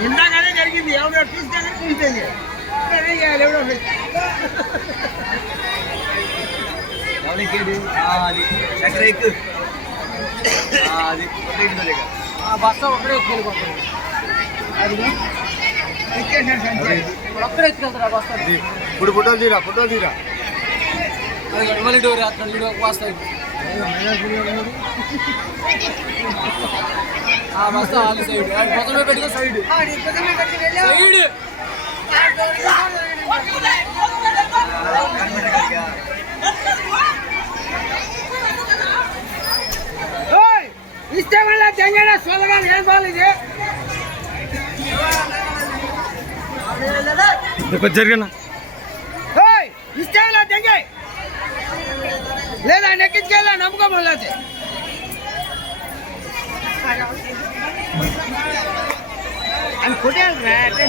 ఇందాకనే జరిగింది ఎవడో తీసుకొని చూసేది ఎవడో ఎవరికి అది ఎక్కడ ఎక్కు అది బస్తా ఒక్కడే ఎక్కిపోతాడు ఒక్కడే ఎత్తుకెళ్తారా బస్తా ఇప్పుడు ఫోటోలు తీరా మళ్ళీ డోర్ అతను వీడియో వస్తాయి బస్తా వాళ్ళు సైడ్ పొద్దున పెట్టుకో సైడ్ ఇస్తే మళ్ళీ తెంగడా సోదగా ఏం బాగాలేదు జరిగిన ఇస్తే తెంగే లేదా నెక్కించుకెళ్ళా నమ్ముకోలేదు అని కొట్టాలి